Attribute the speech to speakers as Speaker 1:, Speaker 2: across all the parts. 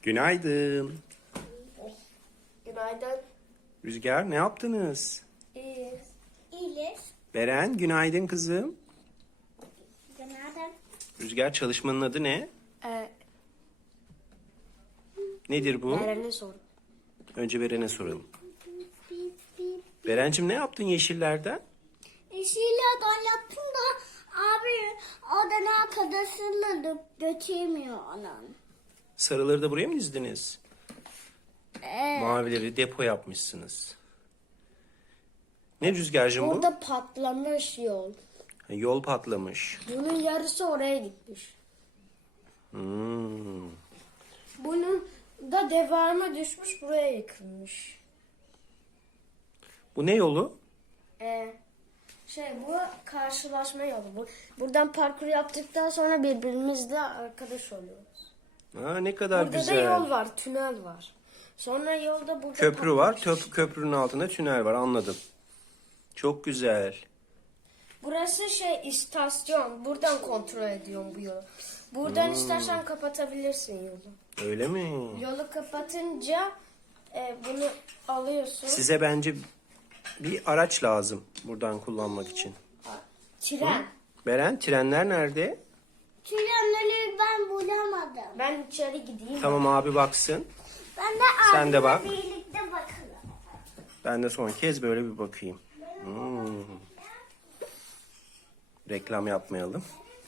Speaker 1: Günaydın.
Speaker 2: Günaydın.
Speaker 1: Rüzgar, ne yaptınız?
Speaker 2: İyiyiz.
Speaker 3: İyiyiz.
Speaker 1: Beren, günaydın kızım.
Speaker 3: Günaydın.
Speaker 1: Rüzgar, çalışmanın adı ne? Nedir bu?
Speaker 2: Eren'e sor.
Speaker 1: Önce Beren'e soralım. Berencim, ne yaptın yeşillerden?
Speaker 3: İşiyle yaptım da abi oradan arkadaşlarla götürmüyor onun.
Speaker 1: Sarıları da buraya mı dizdiniz? Mavileri depo yapmışsınız. Ne Rüzgar'cığım bu?
Speaker 2: Burada patlamış yol.
Speaker 1: Yol patlamış.
Speaker 2: Bunun yarısı oraya gitmiş.
Speaker 1: Hmm.
Speaker 2: Bunun da devamı düşmüş, buraya yıkılmış.
Speaker 1: Bu ne yolu?
Speaker 2: Bu karşılaşma yolu. Buradan parkur yaptıktan sonra birbirimizle arkadaş oluyoruz.
Speaker 1: Aa, ne kadar
Speaker 2: Burada
Speaker 1: güzel.
Speaker 2: da yol var, tünel var. Sonra yolda burada
Speaker 1: Köprü var.
Speaker 2: patlamış.
Speaker 1: Köprünün altında tünel var. Anladım. Çok güzel.
Speaker 2: Burası istasyon. Buradan kontrol ediyorum bu yolu. Buradan istersen kapatabilirsin yolu.
Speaker 1: Öyle mi?
Speaker 2: Yolu kapatınca bunu alıyorsun.
Speaker 1: Size bence bir araç lazım buradan kullanmak için.
Speaker 2: Tren.
Speaker 1: Beren, trenler nerede?
Speaker 3: Trenleri ben bulamadım.
Speaker 2: Ben içeri gideyim.
Speaker 1: Tamam, abi baksın.
Speaker 3: Ben de
Speaker 1: Sen de bak.
Speaker 3: birlikte bakalım.
Speaker 1: Ben de son kez böyle bir bakayım. Reklam yapmayalım.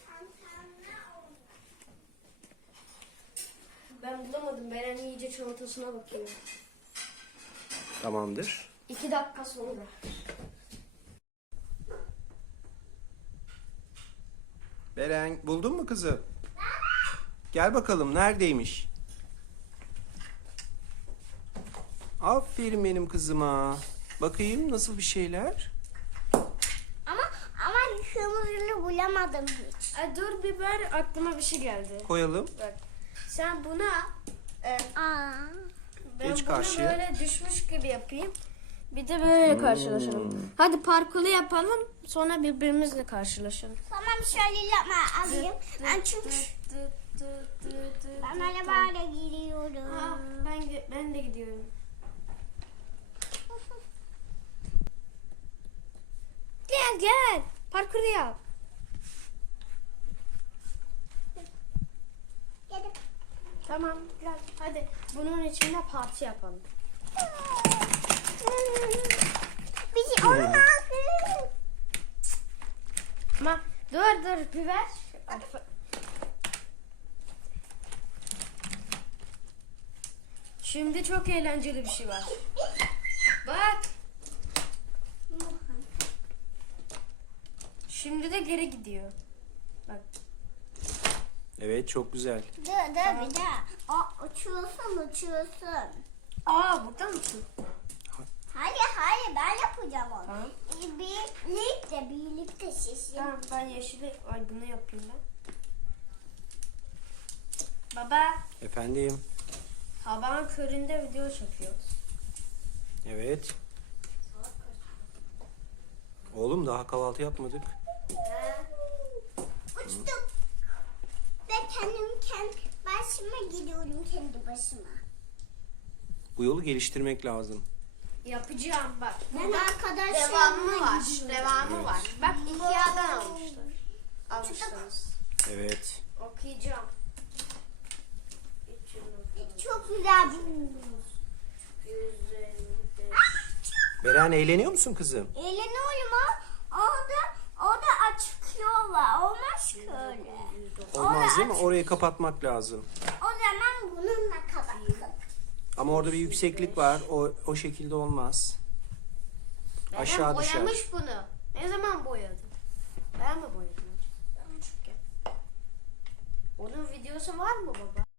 Speaker 2: Ben bulamadım. Beren iyice çantasına bakıyor.
Speaker 1: Tamamdır.
Speaker 2: 2 dakika sonra.
Speaker 1: Beren, buldun mu kızı? Gel bakalım, neredeymiş? Aferin benim kızıma. Bakayım nasıl bir şeyler?
Speaker 3: Ama kırmızını bulamadım hiç.
Speaker 2: Dur biber, aklıma bir şey geldi.
Speaker 1: Koyalım.
Speaker 2: Bak. Sen buna
Speaker 3: Aa.
Speaker 2: ben
Speaker 1: Geç
Speaker 2: bunu
Speaker 1: karşıya.
Speaker 2: böyle düşmüş gibi yapayım. Bir de böyle karşılaşalım. Hadi parkuru yapalım. Sonra birbirimizle karşılaşalım.
Speaker 3: Tamam şöyle yapma alayım. Ben çünkü ben arabayla gidiyorum.
Speaker 2: Ben de gidiyorum. Gel. Parkuru yap.
Speaker 3: Geldim.
Speaker 2: Tamam gel. Hadi bunun içinde parti yapalım.
Speaker 3: Bir şey olmaz.
Speaker 2: Ama dur biber. Şimdi çok eğlenceli bir şey var. Bak. Şimdi de geri gidiyor. Bak.
Speaker 1: Evet, çok güzel.
Speaker 3: Dur bir daha. Uçuyorsun.
Speaker 2: Burada mısın?
Speaker 3: Hayır ben yapacağım onu.
Speaker 2: Tamam.
Speaker 3: Birlikte şişim.
Speaker 2: Tamam ben yeşili bunu yapayım ben. Baba,
Speaker 1: Efendim?
Speaker 2: sabahın köründe video çekiyoruz.
Speaker 1: Evet. Oğlum, daha kahvaltı yapmadık.
Speaker 3: Uçtum. Ve kendi başıma gidiyorum kendi başıma.
Speaker 1: Bu yolu geliştirmek lazım.
Speaker 2: Yapacağım bak.
Speaker 3: Ben arkadaşlarımla
Speaker 2: Devamı var.
Speaker 3: gidiyorum.
Speaker 2: Devamı var. Bak Ikea'dan almışlar. Almışsınız.
Speaker 1: Evet.
Speaker 2: Okuyacağım.
Speaker 3: Çok güzel bir
Speaker 2: 155.
Speaker 1: Beren, eğleniyor musun kızım?
Speaker 3: eğleniyorum ama orada açık yol var. Olmaz ki öyle.
Speaker 1: Olmaz değil mi? Orayı kapatmak lazım.
Speaker 3: O zaman bununla kapatalım.
Speaker 1: Ama orada bir yükseklik var. O şekilde olmaz. Aşağı düşer.
Speaker 2: boyamış bunu. Ne zaman boyadın? Ben mi boyadım acaba? Küçükken. Onun videosu var mı baba?